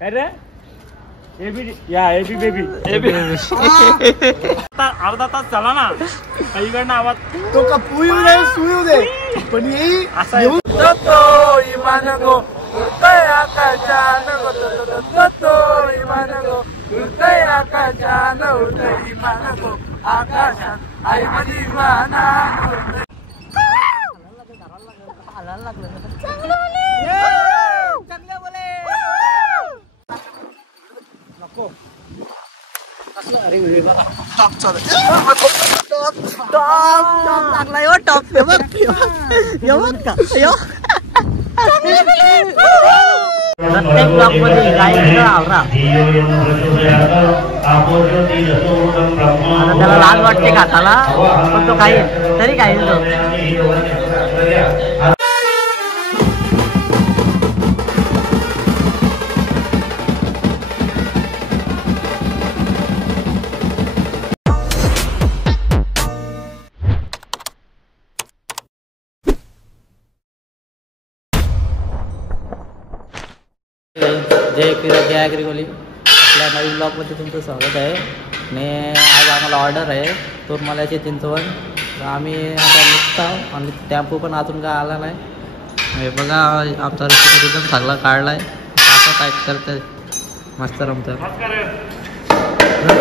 काय रे एबी या AB baby अर्धा तास झाला ना इकडनं आवाज तो कपू येऊ दे सुरू दे पण येई असा इमान गो आकाशान इमान गो आकाशान इमान गो आकाशान आई माझी इमाना नको प्रत्येक ब्लॉक मध्ये आवरा त्याला लाज वाटते खाताला पण तो काही तरी काही जय फिरत जय ॲग्रिकोली आपल्या नवीन ब्लॉगमध्ये तुमचं स्वागत आहे आणि आज आम्हाला ऑर्डर आहे तोरमाल्याची चिंचवण आम्ही आता निघतो आणि टेम्पो पण अजून काय आला नाही हे बघा आमचा रिझन सगळा काढला आहे असं टाईप करतं मस्त रमतं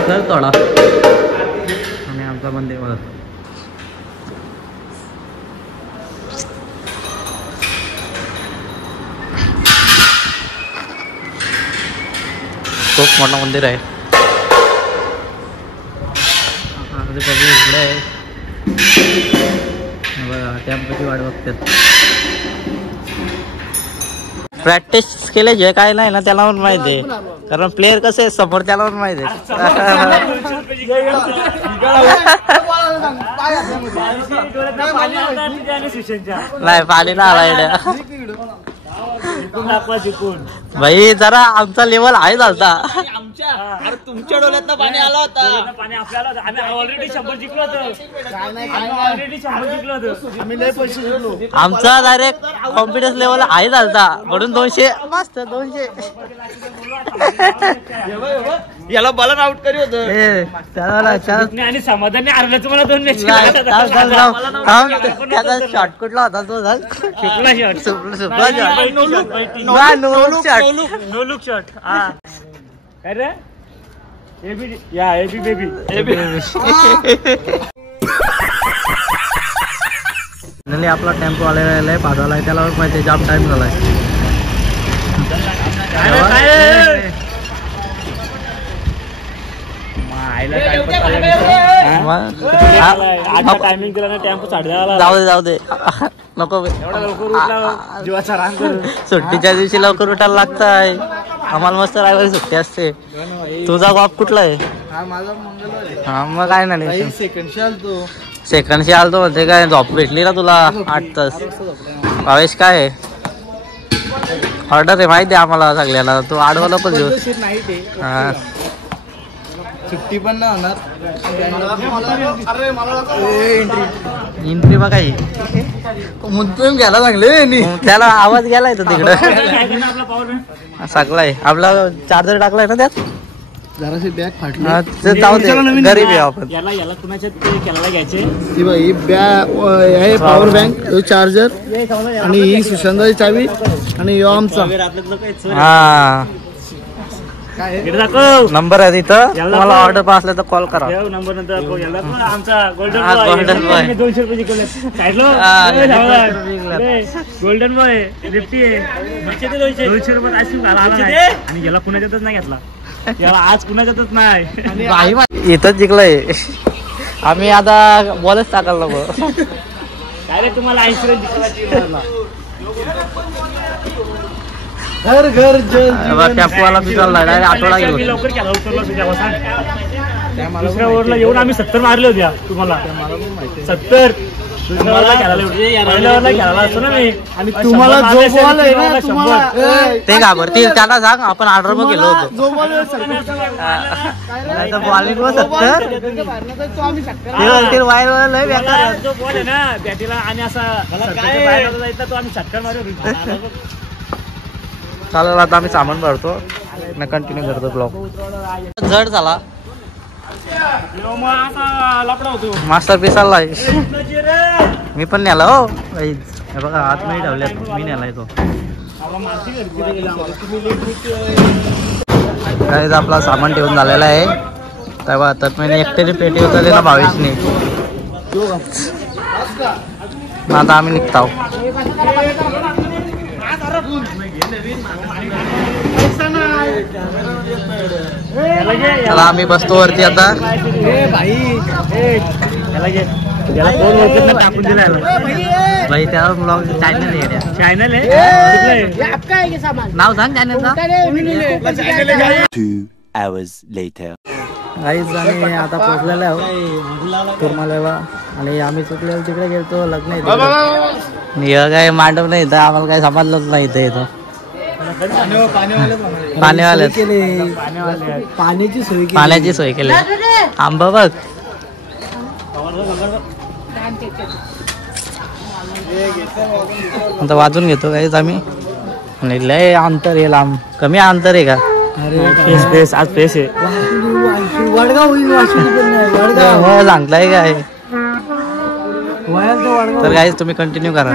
कर थोडा आणि आमचा मंदिर मला खूप मोठं मंदिर आहे इकडे आहे बघा टेम्पोची वाट बघतात प्रॅक्टिस केल्याशिवाय काय नाही ना त्याला पण माहिती आहे कारण प्लेयर कसे आहे समोर त्याला पण माहिती आहे नाही पाणी ना आला भाई जरा आमचा लेवल आहे झालता तुमच्या डोळ्यात पाणी आलं होतं पाणी आपल्याला आम्ही ऑलरेडी 100 जिंकलो होतो ऑलरेडी 100 जिंकलो होतो आम्ही लय पैसे जिंकलो आमचा डायरेक्ट कॉन्फिडन्स लेवल आहे झालता म्हणून 200 मस्त 200 याला बॉलर आउट करी होत आणि समाधानी हरलं तुम्हाला 2 मॅच त्याचा शॉट कुठला होता तो सुपला शॉट सुपला नो लुक शॉट काय रे एबी या एबी बेबी आपला टेम्पो आलेला आहे पाठवला आहे त्याला माहिती जाम टाइम झालाय टायमिंग केला ना टेम्पो 10:30 जाऊ दे नको जीवाचा राग सुट्टीच्या दिवशी लवकर उठायला लागतंय आम्हाला मस्त रविवारी सुट्टी असते तुझा बाप कुठला आहे हा मग काय नाही सेकंडशी आलतो म्हणते काय झोप भेटली ना तुला 8 तास भावेश काय ऑर्डर आहे माहिती आहे आम्हाला सगळ्याला तू आडवा नको देऊ हा सुट्टी पण नाही होणार एंट्री बघा ही मुद्दाम घ्यायला लागले त्याला आवाज गेलाय तो तिकडं सगळा आहे आपला चार्जर टाकलाय ना त्यात जराशी बॅग फाटली जाऊ दे गरीब आहे आपण याला कुणाच्या केला घ्यायचे ही बघ ही बॅग पॉवर बँक चार्जर आणि ही सुशांताची चावी आणि यो आमचा हा नंबर आहे तिथं तुम्हाला ऑर्डर पास असला तर कॉल करा नंबर नंतर आमचा गोल्डन बॉय 200 रुपये जिंकले गोल्डन बॉय लिफ्टी आहे 200 रुपये आईस्क्रीम खायला आला नाही आणि याला कुणाच्यातच नाही घेतला याला आज कुणाच्यातच नाही इथंच जिंकलंय आम्ही आता बॉलच टाकायला नको डायरेक्ट तुम्हाला आईस्क्रीम जिंकला घर घर टॅपवाला चाललाय आठवडा गेलो लवकर केला उतरला दुसऱ्या ओव्हरला येऊन आम्ही 70 मारले होत्या तुम्हाला 70 तुम्हाला जो बॉल आहे ना तुम्हाला ते घाबरतील त्याला सांग आपण ऑर्डर मग गेलो होतो जो बॉल बॉलिंग 70 वायर लय बेकार जो बॉल आहे ना बॅटीला आणि असा तो आम्ही षटकार मारतो चालेल आता आम्ही सामान भरतो नाही कंटिन्यू करतो ब्लॉग. जड झाला मास्टर पीस आला. मी पण नेला हो बघा आतमध्ये ठेवल्यात मी नेलाय तो. काय आपला सामान ठेवून झालेला आहे तेव्हा तत्मेने एकट्याने पेटी उचलली ना 22ने. आता आम्ही निघतो. चला आम्ही बसतो वरती आता. टाकून दिला भाई त्या ब्लॉग चॅनल आहे. चॅनल आहे नाव सांग चॅनलचं. 2 hours later. गाईज आम्ही आता पोहोचलेलो आहोत तुरमालेला आणि आम्ही चुकलेलो तिकडे गेलतो लग्न आहे. काय मांडव नाही इथं आम्हाला काही समजलंच नाही इथं. येतो पाणीवाले पाण्याची सोय केली. आंबा बघ आता वाजून घेतो काहीच आम्ही. लय अंतर आहे लांब. कमी अंतर आहे का. फेस आज फेस आहे. हो सांगताय काय तर काहीच तुम्ही कंटिन्यू करा.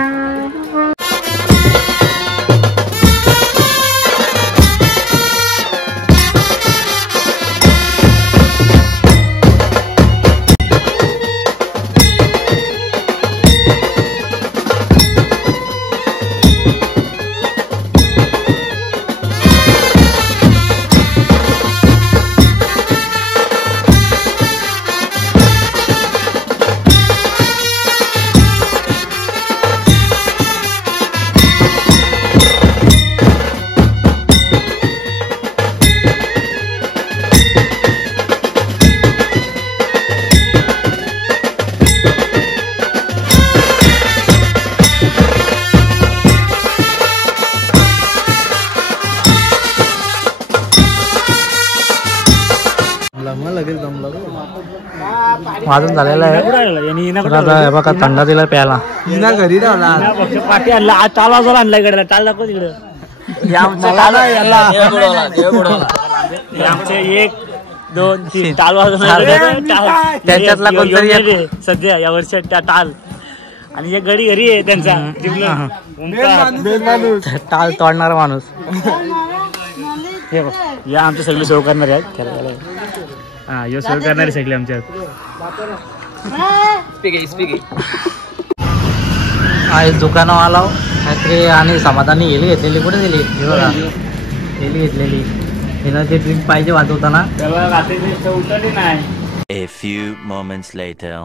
वाजून झालेला आहे बघा. थंडा दिला प्यायला. घरी पाठी आणला टाल वाजवला आणलाय गड्याला. टाल दाखव तिकडं. आमचे 1 2 3 टाल वाजवला. त्याच्यातला कोणतरी सध्या या वर्षी त्या टाल आणि एक गडी घरी आहे त्यांचा टाल तोडणारा माणूस. या आमचे सगळे सेव करणारे आहेत. हा यो सेव करणारे सगळे आमच्यात. आज दुकानं आला काहीतरी आणि समाधानी गेली घेतलेली. कुठे दिली बघा गेली घेतलेली. हिनं ते ड्रिंक पाहिजे वाजवताना. त्याला रात्री उतरली नाही. A few moments later.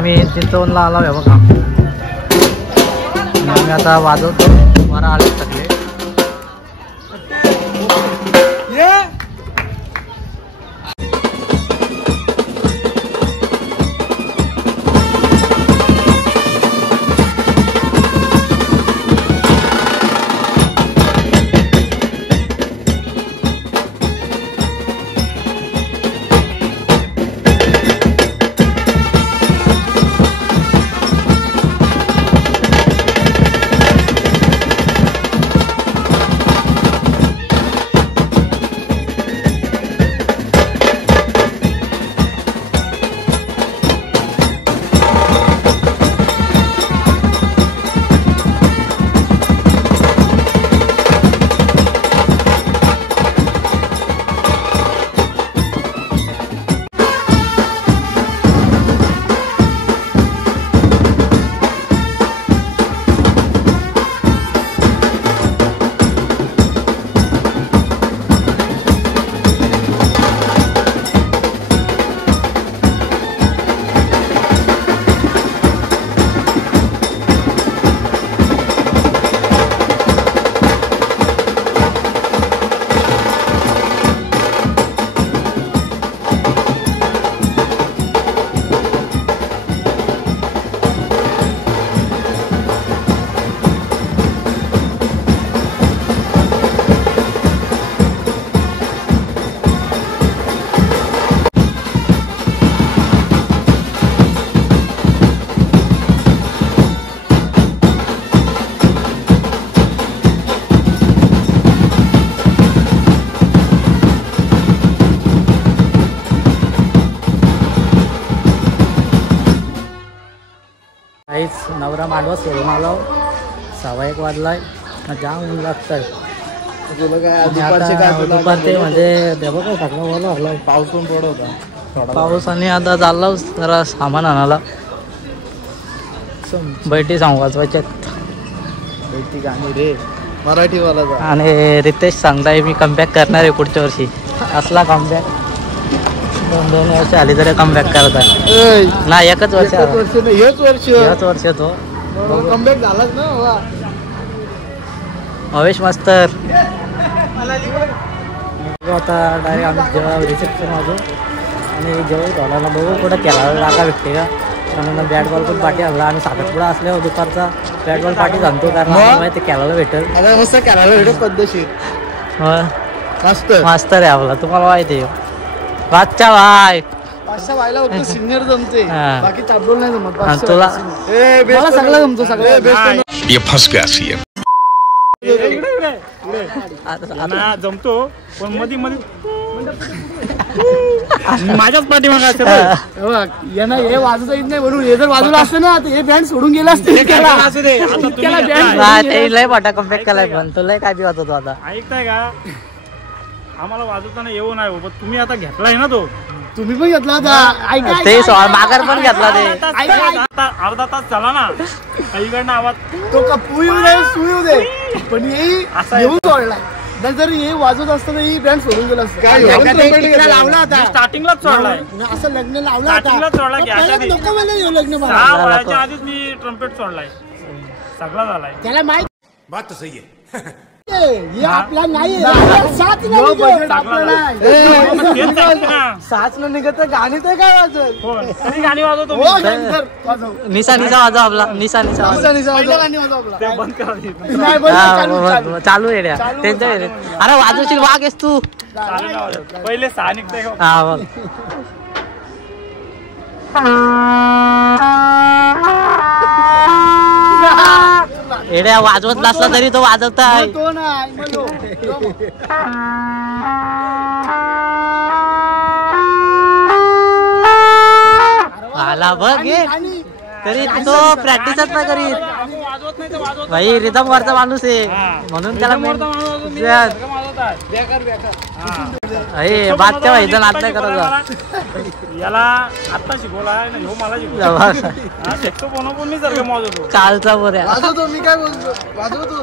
आम्ही चिंचवणला आलो आहे बघा. आम्ही आता वाजवतो. बरं आले सगळे. आवरा मांडवा सोडून आलो 1:15 वाजलाय जाम ऊन लागतंय तुला काय दुपारचे काय दुपारचे म्हणजे देवा काय टाकलं बोला पाऊस पण पडत होता पाऊस आणि आता चाललो जरा सामान आणायला बैठी सांगू वाचवायच्यात बैठी गाणी रे मराठीवाला आणि रितेश सांगताय मी कमबॅक करणार आहे पुढच्या वर्षी असला कमबॅक 2 वर्ष आली तरी कमबॅक करत आहे ना एकच वर्ष हेच वर्ष तो कमबॅक झालाच ना बाबा हवेश मास्तर आता डायरेक्ट आम्ही जेव्हा रिसेप्शन वाजू आणि जेव्हा धोलाला बघू कुठं केला जागा भेटते का म्हणून बॅट बॉल पण पाठी आणला आणि साखरपुडा असल्यावर दुपारचा बॅट बॉल पाठी आणतो कारण माहिती खेळायला भेटेल मस्त खेळायला भेटेल पद्धतशीर मास्तर आहे आपला तुम्हाला माहिती आहे बादच्या भाई पाचशा व्हायला फक्त सिनियर जमते बाकी ताबडोल नाही जमत तुला मला सगळं जमतो सगळं ये फंस गया सी जमतो पण मध्ये माझ्याच पाठीमागे यांना हे वाजवता येत नाही म्हणून हे जर वाजवलं असतं ना हे बँड सोडून गेला लय मोठा कम्पेअर केलाय पण तुला काय बी वाजवतो आता ऐकताय का आम्हाला वाजवताना येऊ नाही पण तुम्ही आता घेतलाय ना तो तुम्ही पण घेतला होता ते माघार पण घेतला ते अर्धा तास झाला ना इकडनं आवाज तो कपू येऊ दे सू येऊ दे पण येऊन सोडला जर हे वाजवत असतं तर ही बँड सोडून गेला असतं लावला होता स्टार्टिंगलाच सोडलाय असं लग्न लावला स्टार्टिंगलाच सोडला लग्न आधीच मी ट्रम्पेट सोडलाय सगळा झालाय त्याला माहित बात तो सही है हे आपला नाही साच न निघत गाणी तर काय वाजवत गाणी वाजवतो निसा वाजव आपला निसा बंद करा चालू आहे त्यांच्या अरे वाजवशील वाघ आहेस तू पहिले 6 निघते हा बघ एड्या वाजवत नसला तरी तो वाजवताय आला बघ तरी तो प्रॅक्टिसच नाही करीत भाई रिदम वरचा माणूस आहे म्हणून त्याला बादच्या भाई जण आत नाही करत याला आता शिकवला ह्यो मला शिकवतो कालचा बोऱ्या मी काय बोलतो वाजवतो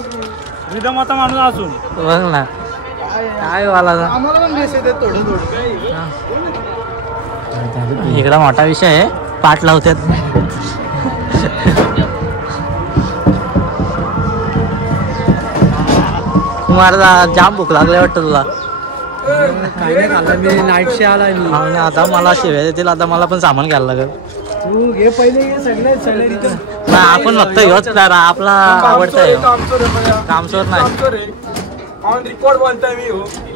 रिदम आता माणूस असून बघ ना काय वाला आम्हाला पण बेस येते थोडं इकडा मोठा विषय आहे पाठ लावतात तुम्हाला जाम भूक लागले वाटतं तुला काही नाही खाल्लं मी नाईट शे आला आता मला शिव्या देतील आता मला पण सामान घ्यायला लागेल तू घे पहिले सगळे आपण फक्त ह्योच प्लॅन आपला आवडता कामचोर नाही रिपोर्ट बोलताय मी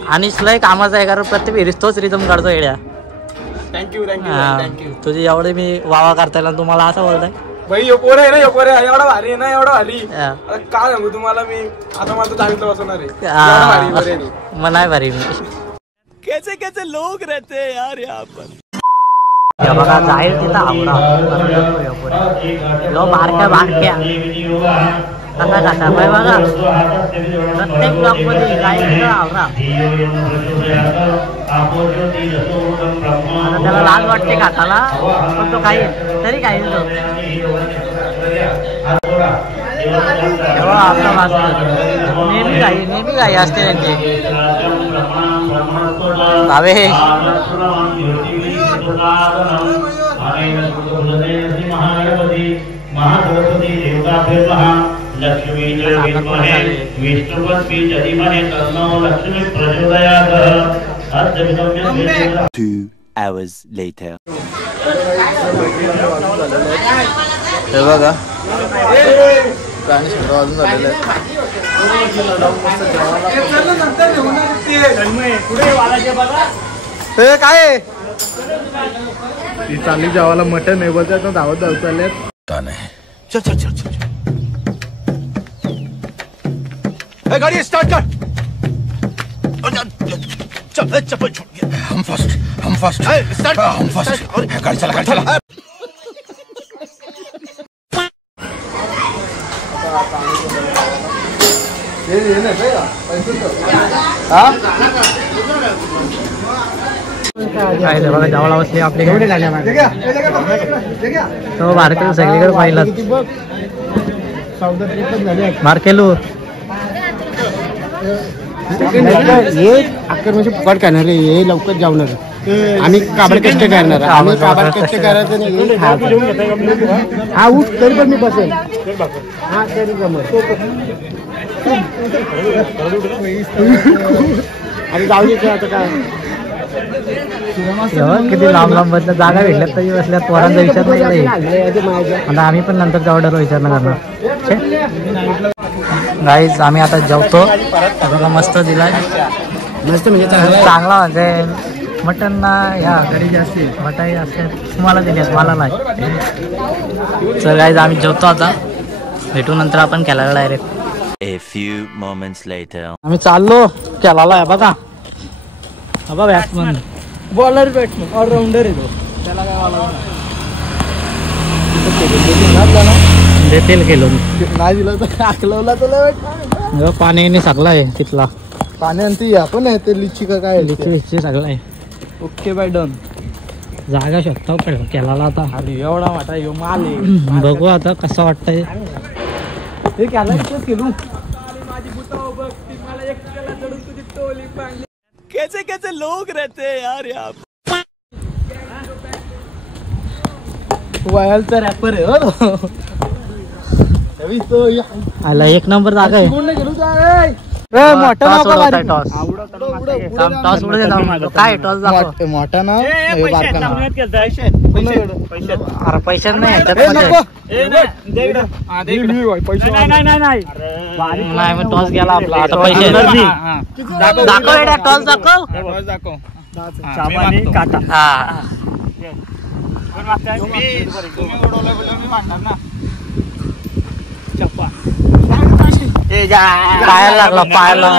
आणि लय कामाचा आहे कारण प्रत्येक वेळेस तोच रिदम काढतो येड्या थँक्यू तुझी एवढे मी वावा करता येईल तुम्हाला असं बोलताय भाई योपोर आहे ना योपोर आहे एवढा भारी आहे ना एवढा भारी काय सांगू तुम्हाला मी आता मला चांगलं बसवणार आहे मग नाही भारी मी कैसे कैसे लोग रहते हैं यार यहाँ पर बघा जाईल तिथं आवडा बारक्या कसा कसा बाय बघा प्रत्येक ब्लॉक मध्ये जाईल तिथं आवडा आता त्याला लाज वाटते खाताला पण तो खाईल तरी खाईल तो आपला मास्तर नेहमी काही असते त्यांची भावेश महासरस्वती देवताभ्यः लक्ष्मी विद्महे विष्णुपत्नी धीमहि तन्नो लक्ष्मी प्रचोदयात् अद्य 2 hours later. हे बघा गाणी सगळं वाजून झालेलं आहे काय ती चालली जेवायला मटन आहे बोलतात ना धावत धावत चालल्यात चल चल चल चल गाड़ी स्टार्ट कर चल चप्पल छोड़ हम फर्स्ट स्टार्ट हम फर्स्ट गाड़ी चला काय बघा जवळ बसले आपले तो बारकेलू सगळीकडे पाहिलं बारकेलू हे अक्कर म्हणजे फुकट करणार हे लवकर जावणार आम्ही काबड कष्ट करणार आम्ही काबड कष्ट करायचं नाही हा उठ तरी पण मी बसेल हा तरी जमत आणि जाऊ दे आता काय किती लांब लांब बसल्या जागा भेटल्यात तरी बसल्यात पोरांचा विचार नाही आता आम्ही पण नंतर ऑर्डर विचार नाही करणार गाईज आम्ही आता जेवतो बघा मस्त दिलाय मस्त म्हणजे चांगला म्हणजे मटन ना ह्या मटाई असते तुम्हाला दिल्यात मला नाही तर गाईज आम्ही जेवतो आता भेटू नंतर आपण केला direct A few moments later. आम्ही चाललो केला आहे बघा बघा बॅट्समन बॉलर बॅट्समन ऑलराऊंडर आहे तो त्याला काय देतील केलो नाही दिलं तर आकलवला तुला पाणी सगळं आहे तिथला पाणी आणते आपण आहे ते लिची का काय लिची सगळं आहे ओके बाय डन जागा शकतो केला आता अरे एवढा वाटा यो माल आहे बघू आता कसं वाटतंय हे केला केलू कैसे कैसे लोग रहते हैं यार यहाँ वायलचा रॅपर आहे हो आला एक नंबर जागा आहे टॉस उडू दे काय टॉस दाखव मोठा ना अरे पैसे नाही नाही मग टॉस गेला आपला आता पैसे दाखव टॉस दाखव हा पायाला लागला पायाला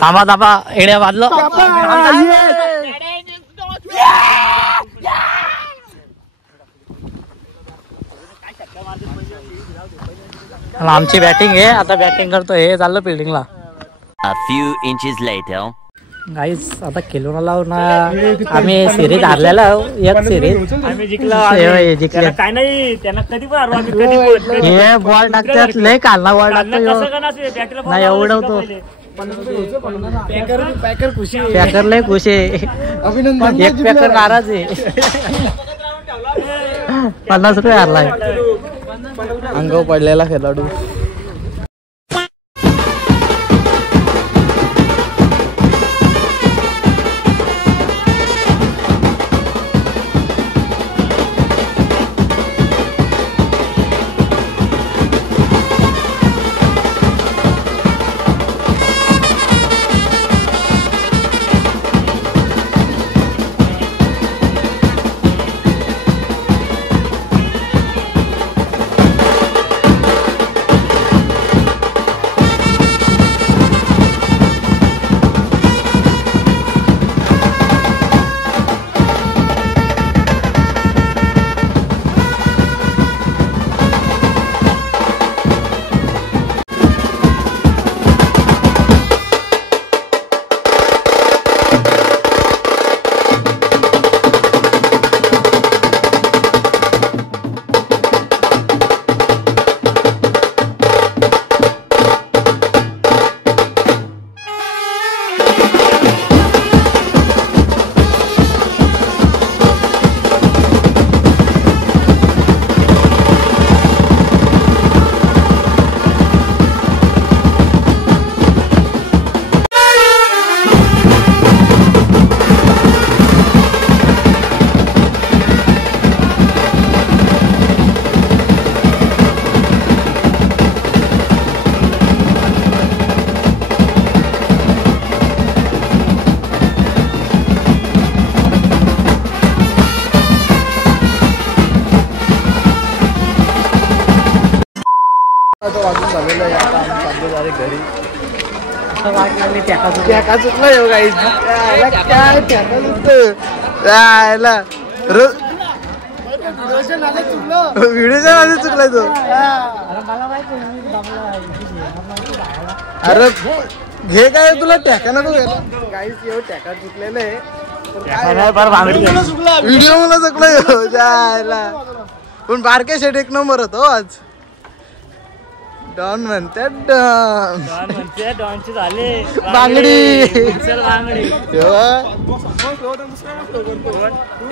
थांबा थांबा एड्या वाजलं आमची बॅटिंग आहे आता बॅटिंग करतो हे चाललं फिल्डिंगला A few inches later. Guys आता खेळून आम्ही सिरीज हारलेला एक सिरीज आम्ही जिंकला जिंकले काय नाही त्यांना कधी पण हरवा आम्ही कधी पण हे बॉल टाकतात लय कालना बॉल टाकतो नाही एवढं पॅकर खुशी पॅकर लय खुश आहे अभिनंदन एक पॅकर नाराज आहे 50 रुपये हारलाय अंगावर पडलेला खेळाडू चुकलं यायला व्हिडिओच्या नादी चुकलाय तो. अरे हे काय तुला टॅका नको काहीच येऊ टॅका चुकलेलं आहे. व्हिडिओ मला चुकलाय जायला. पण बारके शेट एक नंबर होतो आज. डॉन म्हणतात डॉनचे झाले बांगडी.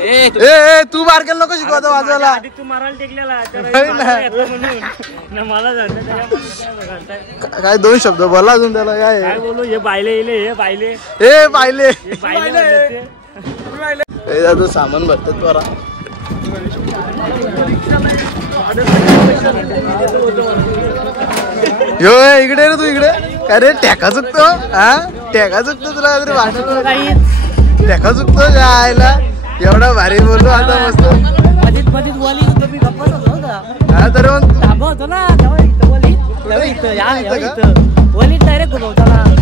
ए तू बारकेला नको शिकवतो वाजवायला. तू मारायला टेकलेला मला काय 2 शब्द बोला अजून त्याला. काय बोलू हे बायले हे बायले हे पाहिले बायले तू सामान भरतात बरा. यो इकडे रे तू इकडे. काय रे टॅका चुकतो. हा टॅका चुकतो तुला काहीतरी वाटत. टॅका चुकतो जायला. एवढा भारी बोलतो आता मस्त. हा तर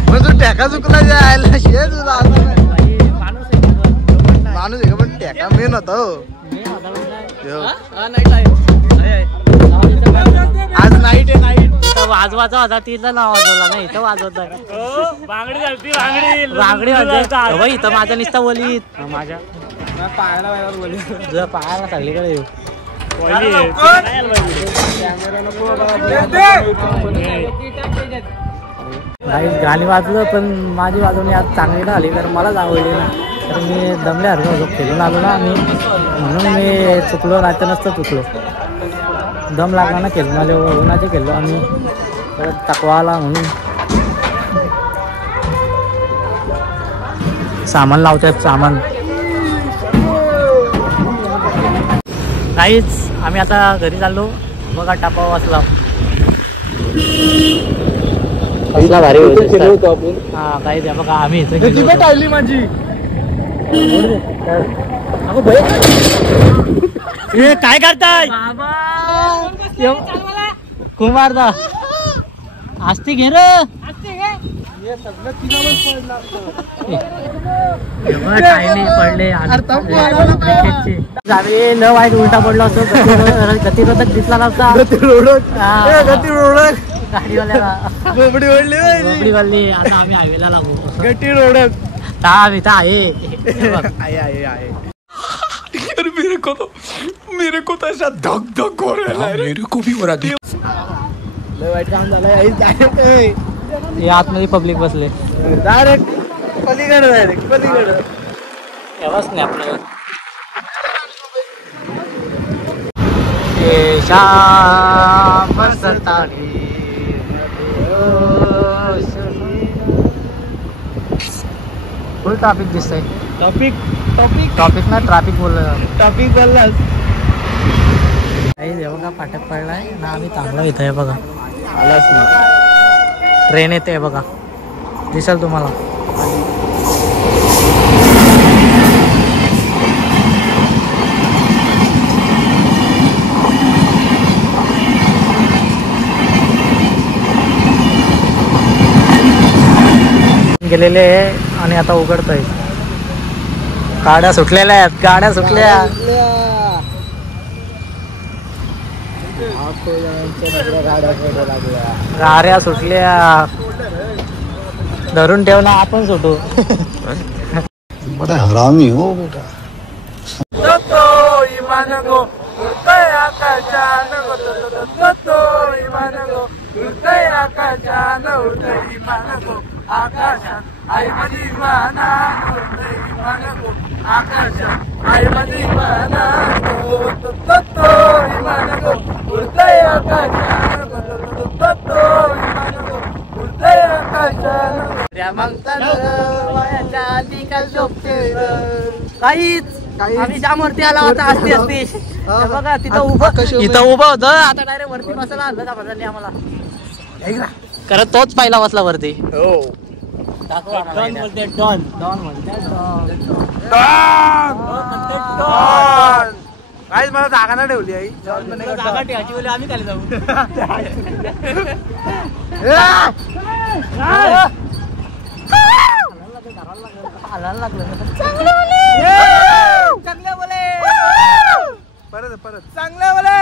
मग तू टॅका चुकला जायला. तुला माणूस आहे पण टॅका मेन होता. आज नाईट आहे नाईट. वाजवायचा होता तिथं ना वाजवला नाही इथं वाजवत बांगडी झालती बांगडी बांगडी वाजव इथं माझा निस्ता बोलीत माझ्या तुझ्या पायाला सगळीकडे गाणी वाजलं पण माझी वाजवणी आज चांगली ना आली कारण मलाच आवडली ना. तर मी दमल्यासारखं होतो खेळून आलो ना मी म्हणून मी चुकलो नाही तर नसतं चुकलो. दम लागला ना खेळून आले उन्हाचे खेळलो आम्ही परत टाकवा आला म्हणून. सामान लावतात सामान. काहीच आम्ही आता घरी चाललो. बघा टापा वाचला कसला भारी होतो आपण. हा काही द्या बघा आम्ही इथे टाळली माझी. काय करताय कुमारदा आस्ती घे र. पडले न वाईट उलटा पडला असतो. गतिरोधक दिसला नसता. गाडीवाल्याला बोबडी ओढली बोबडी वाढली. आता आम्ही हायवेला लागू. गट्टी रोडक आहे आहे. मेरे को तो ऐसा धक धक हो रहा है. मेरे को भी हो रहा है. लय वाईट काम झालं. हे आतमध्ये पब्लिक बसले. डायरेक्ट पलीकडे डायरेक्ट पलीकडे तेव्हाच नाही आपलं. श्याम सतारी फुल ट्रॅफिक दिसतंय. ट्रॅफिक ना ट्रॅफिक बोललं. टॉपिक बोललास. काही बघा फाटक पडलाय ना आम्ही थांबलो इथं. आहे बघा आलाच ना ट्रेन येते बघा दिसेल तुम्हाला. गेलेले आहे आणि आता उघडतोय. गाड्या सुटलेल्या आहेत. गाड्या सुटल्या. गाड्या सुटल्या. धरून ठेवला आपण सुटू. बड़ा हरामी हो बेटा. काहीच आम्ही ज्यावरती आला होता असती असती. बघा तिथं उभं होतं. आता डायरेक्ट वरती बसायला आणलं आम्हाला. खरं तोच पहिला बसला वरती. हो काहीच मला जागा नाही ठेवली. आई जागा ठेवायची बोली आम्ही खाली जाऊ. हलायला लागलं. परत चांगल्या वाले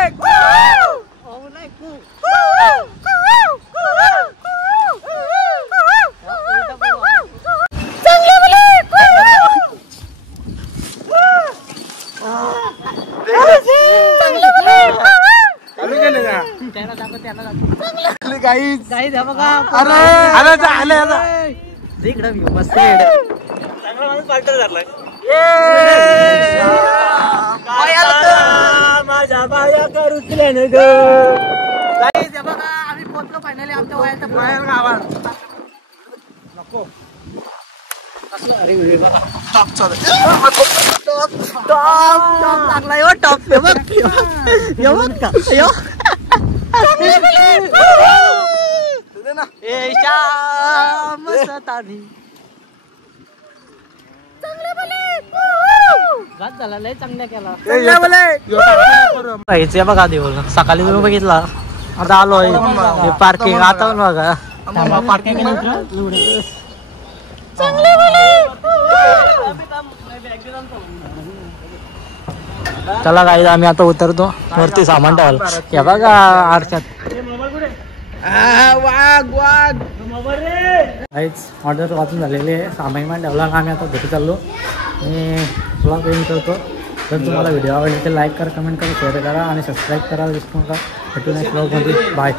माझ्या बाया करू केल्यानं ग आम्ही पोहोचलो फायनली आमच्या वयाच्या बाहेर गावात. नको लागला टॉप झाला लय चांगल्या केला बघा देऊळ सकाळी तुम्ही बघितला आता आलोय पार्किंग आता पण बघा पार्किंग चला काही आम्ही आता उतरतो वरती सामान ठेवायला हे बघा आरशात काहीच ऑर्डर वाचून झालेली आहे सामान ठेवला आम्ही आता घरी चाललो आणि ब्लॉग एंड करतो. जर तुम्हाला व्हिडिओ आवडले तर लाईक करा कमेंट करा शेअर करा आणि सबस्क्राईब करा विसरू नका. भेटू नेक्स्ट ब्लॉगमध्ये बाय.